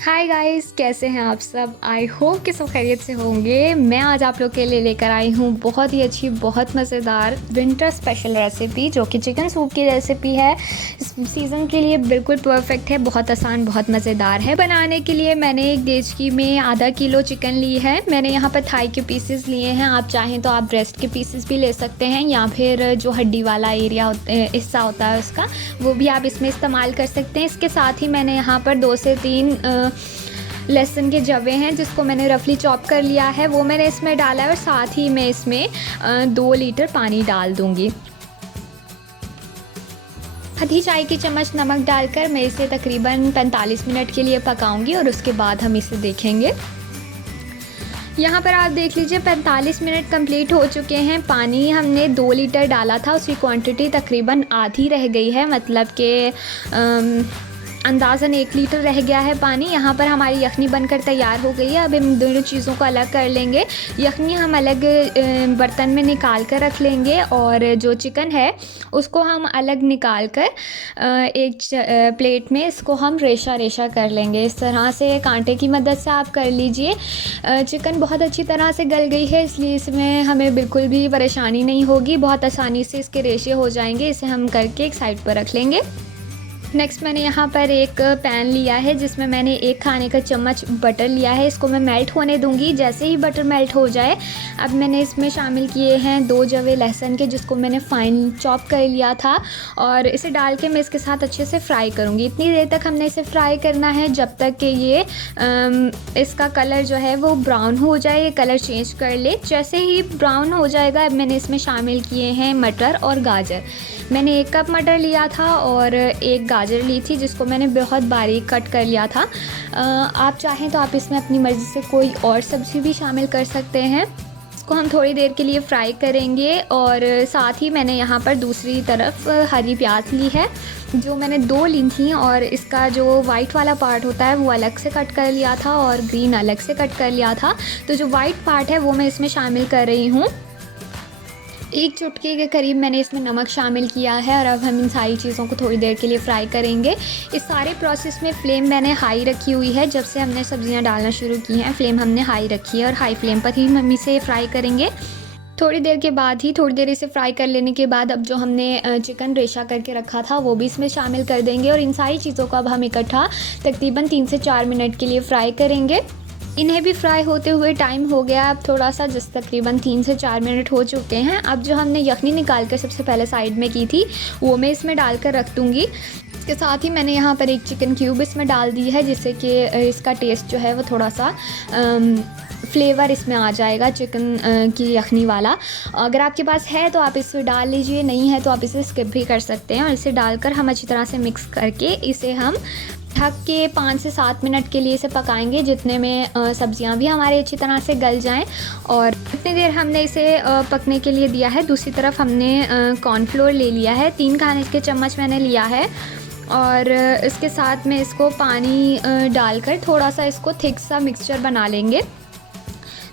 Hi guys, कैसे हैं आप सब। आई होप कि सब खैरियत से होंगे। मैं आज आप लोग के लिए लेकर आई हूँ बहुत ही अच्छी, बहुत मज़ेदार विंटर स्पेशल रेसिपी, जो कि चिकन सूप की रेसिपी है। इस सीज़न के लिए बिल्कुल परफेक्ट है, बहुत आसान, बहुत मज़ेदार है। बनाने के लिए मैंने एक डेचकी में आधा किलो चिकन ली है। मैंने यहाँ पर थाई के पीसेस लिए हैं। आप चाहें तो आप ब्रेस्ट के पीसेस भी ले सकते हैं, या फिर जो हड्डी वाला एरिया हिस्सा होता है उसका, वो भी आप इसमें इस्तेमाल कर सकते हैं। इसके साथ ही मैंने यहाँ पर 2 से 3 लहसुन के जवे हैं, जिसको मैंने रफली चॉप कर लिया है, वो मैंने इसमें डाला है। और साथ ही मैं इसमें 2 लीटर पानी डाल दूँगी। आधी चाय की चम्मच नमक डालकर मैं इसे तकरीबन 45 मिनट के लिए पकाऊंगी और उसके बाद हम इसे देखेंगे। यहाँ पर आप देख लीजिए 45 मिनट कंप्लीट हो चुके हैं। पानी हमने 2 लीटर डाला था, उसकी क्वांटिटी तकरीबन आधी रह गई है, मतलब कि अंदाज़न 1 लीटर रह गया है पानी। यहाँ पर हमारी यखनी बनकर तैयार हो गई है। अब इन दोनों चीज़ों को अलग कर लेंगे। यखनी हम अलग बर्तन में निकाल कर रख लेंगे, और जो चिकन है उसको हम अलग निकाल कर एक प्लेट में इसको हम रेशा रेशा कर लेंगे। इस तरह से कांटे की मदद से आप कर लीजिए। चिकन बहुत अच्छी तरह से गल गई है, इसलिए इसमें हमें बिल्कुल भी परेशानी नहीं होगी, बहुत आसानी से इसके रेशे हो जाएंगे। इसे हम करके एक साइड पर रख लेंगे। नेक्स्ट मैंने यहाँ पर एक पैन लिया है, जिसमें मैंने 1 खाने का चम्मच बटर लिया है। इसको मैं मेल्ट होने दूंगी। जैसे ही बटर मेल्ट हो जाए, अब मैंने इसमें शामिल किए हैं 2 जवे लहसुन के, जिसको मैंने फाइन चॉप कर लिया था, और इसे डाल के मैं इसके साथ अच्छे से फ्राई करूँगी। इतनी देर तक हमने इसे फ्राई करना है जब तक कि ये इसका कलर जो है वो ब्राउन हो जाए, ये कलर चेंज कर ले। जैसे ही ब्राउन हो जाएगा, अब मैंने इसमें शामिल किए हैं मटर और गाजर। मैंने 1 कप मटर लिया था और 1 गाजर ली थी, जिसको मैंने बहुत बारीक कट कर लिया था। आप चाहें तो आप इसमें अपनी मर्ज़ी से कोई और सब्ज़ी भी शामिल कर सकते हैं। इसको हम थोड़ी देर के लिए फ्राई करेंगे। और साथ ही मैंने यहाँ पर दूसरी तरफ हरी प्याज ली है, जो मैंने 2 ली थी, और इसका जो वाइट वाला पार्ट होता है वो अलग से कट कर लिया था और ग्रीन अलग से कट कर लिया था। तो जो वाइट पार्ट है वो मैं इसमें शामिल कर रही हूँ। 1 चुटकी के करीब मैंने इसमें नमक शामिल किया है, और अब हम इन सारी चीज़ों को थोड़ी देर के लिए फ्राई करेंगे। इस सारे प्रोसेस में फ्लेम मैंने हाई रखी हुई है। जब से हमने सब्जियां डालना शुरू की हैं, फ्लेम हमने हाई रखी है, और हाई फ्लेम पर ही हम इसे फ्राई करेंगे। थोड़ी देर के बाद ही, थोड़ी देर इसे फ्राई कर लेने के बाद, अब जो हमने चिकन रेशा करके रखा था वो भी इसमें शामिल कर देंगे, और इन सारी चीज़ों को अब हम इकट्ठा तकरीबन 3 से 4 मिनट के लिए फ्राई करेंगे। इन्हें भी फ्राई होते हुए टाइम हो गया अब थोड़ा सा, जिस तकरीबन 3 से 4 मिनट हो चुके हैं। अब जो हमने यखनी निकाल कर सबसे पहले साइड में की थी, वो मैं इसमें डालकर रख दूँगी। इसके साथ ही मैंने यहाँ पर 1 चिकन क्यूब इसमें डाल दी है, जिससे कि इसका टेस्ट जो है वो थोड़ा सा फ्लेवर इसमें आ जाएगा, चिकन की यखनी वाला। अगर आपके पास है तो आप इसे डाल लीजिए, नहीं है तो आप इसे स्किप भी कर सकते हैं। और इसे डालकर हम अच्छी तरह से मिक्स करके इसे हम ढक के 5 से 7 मिनट के लिए इसे पकाएंगे, जितने में सब्जियां भी हमारी अच्छी तरह से गल जाएं। और इतनी देर हमने इसे पकने के लिए दिया है। दूसरी तरफ हमने कॉर्नफ्लोर ले लिया है, 3 खाने के चम्मच मैंने लिया है, और इसके साथ में इसको पानी डालकर थोड़ा सा इसको थिक सा मिक्सचर बना लेंगे।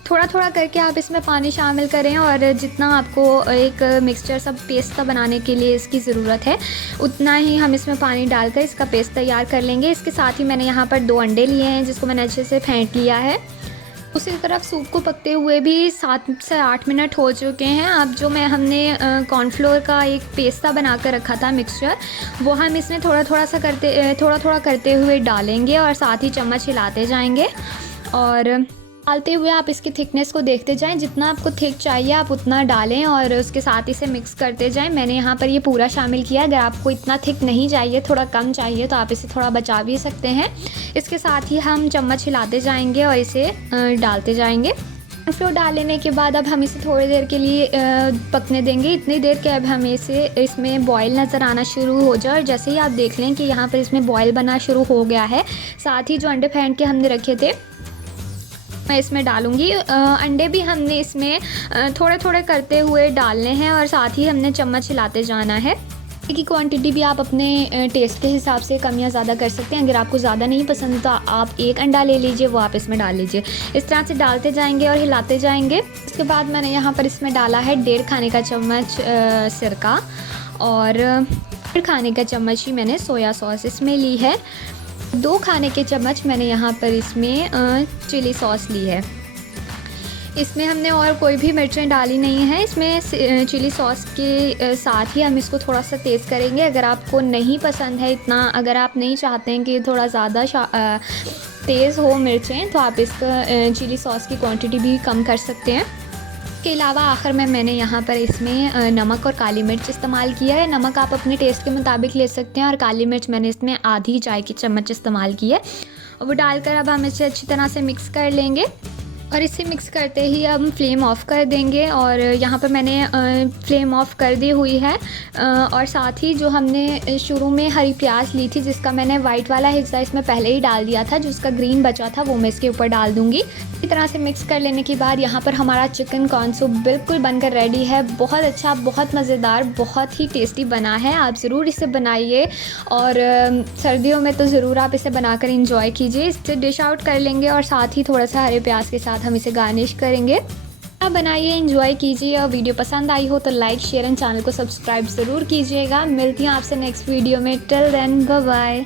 थोड़ा थोड़ा करके आप इसमें पानी शामिल करें, और जितना आपको एक मिक्सचर सब पेस्ट सा बनाने के लिए इसकी ज़रूरत है, उतना ही हम इसमें पानी डालकर इसका पेस्ट तैयार कर लेंगे। इसके साथ ही मैंने यहाँ पर 2 अंडे लिए हैं, जिसको मैंने अच्छे से फेंट लिया है। उसी तरफ सूप को पकते हुए भी 7 से 8 मिनट हो चुके हैं। अब जो हमने कॉर्नफ्लोर का एक पेस्ट सा बना कर रखा था मिक्सचर, वो हम इसमें थोड़ा थोड़ा करते हुए डालेंगे, और साथ ही चम्मच हिलाते जाएंगे। और डालते हुए आप इसकी थिकनेस को देखते जाएं, जितना आपको थिक चाहिए आप उतना डालें, और उसके साथ इसे मिक्स करते जाएं। मैंने यहाँ पर ये पूरा शामिल किया। अगर आपको इतना थिक नहीं चाहिए, थोड़ा कम चाहिए, तो आप इसे थोड़ा बचा भी सकते हैं। इसके साथ ही हम चम्मच हिलाते जाएंगे और इसे डालते जाएंगे। फ्लोर डाल लेने के बाद अब हम इसे थोड़ी देर के लिए पकने देंगे। इतनी देर के अब हमें इसमें बॉयल नज़र आना शुरू हो जाए, और जैसे ही आप देख लें कि यहाँ पर इसमें बॉयल बना शुरू हो गया है, साथ ही जो अंडे फेंट के हमने रखे थे मैं इसमें डालूंगी। अंडे भी हमने इसमें थोड़े थोड़े करते हुए डालने हैं, और साथ ही हमने चम्मच हिलाते जाना है। की क्वांटिटी भी आप अपने टेस्ट के हिसाब से कम या ज़्यादा कर सकते हैं। अगर आपको ज़्यादा नहीं पसंद तो आप 1 अंडा ले लीजिए, वो आप इसमें डाल लीजिए। इस तरह से डालते जाएंगे और हिलाते जाएंगे। उसके बाद मैंने यहाँ पर इसमें डाला है 1.5 खाने का चम्मच सिरका, और 1.5 खाने का चम्मच ही मैंने सोया सॉस इसमें ली है। 2 खाने के चम्मच मैंने यहाँ पर इसमें चिली सॉस ली है। इसमें हमने और कोई भी मिर्चें डाली नहीं है, इसमें चिली सॉस के साथ ही हम इसको थोड़ा सा तेज़ करेंगे। अगर आपको नहीं पसंद है इतना, अगर आप नहीं चाहते हैं कि थोड़ा ज़्यादा तेज़ हो मिर्चें, तो आप इसका चिली सॉस की क्वांटिटी भी कम कर सकते हैं। इसके अलावा आखिर में मैंने यहाँ पर इसमें नमक और काली मिर्च इस्तेमाल किया है। नमक आप अपने टेस्ट के मुताबिक ले सकते हैं और काली मिर्च मैंने इसमें आधी चाय की चम्मच इस्तेमाल की है। और वो डालकर अब हम इसे अच्छी तरह से मिक्स कर लेंगे और इसे मिक्स करते ही हम फ्लेम ऑफ़ कर देंगे। और यहाँ पर मैंने फ्लेम ऑफ़ कर दी हुई है। और साथ ही जो हमने शुरू में हरी प्याज ली थी, जिसका मैंने वाइट वाला हिस्सा इसमें पहले ही डाल दिया था, जिसका ग्रीन बचा था वो मैं इसके ऊपर डाल दूँगी। इसी तरह से मिक्स कर लेने के बाद यहाँ पर हमारा चिकन कॉर्न सूप बिल्कुल बनकर रेडी है। बहुत अच्छा, बहुत मज़ेदार, बहुत ही टेस्टी बना है। आप ज़रूर इसे बनाइए और सर्दियों में तो ज़रूर आप इसे बनाकर इंजॉय कीजिए। इसे डिश आउट कर लेंगे और साथ ही थोड़ा सा हरे प्याज के साथ हम इसे गार्निश करेंगे। आप बनाइए, एंजॉय कीजिए। और वीडियो पसंद आई हो तो लाइक, शेयर एंड चैनल को सब्सक्राइब ज़रूर कीजिएगा। मिलती हैं आपसे नेक्स्ट वीडियो में। Till then, bye bye.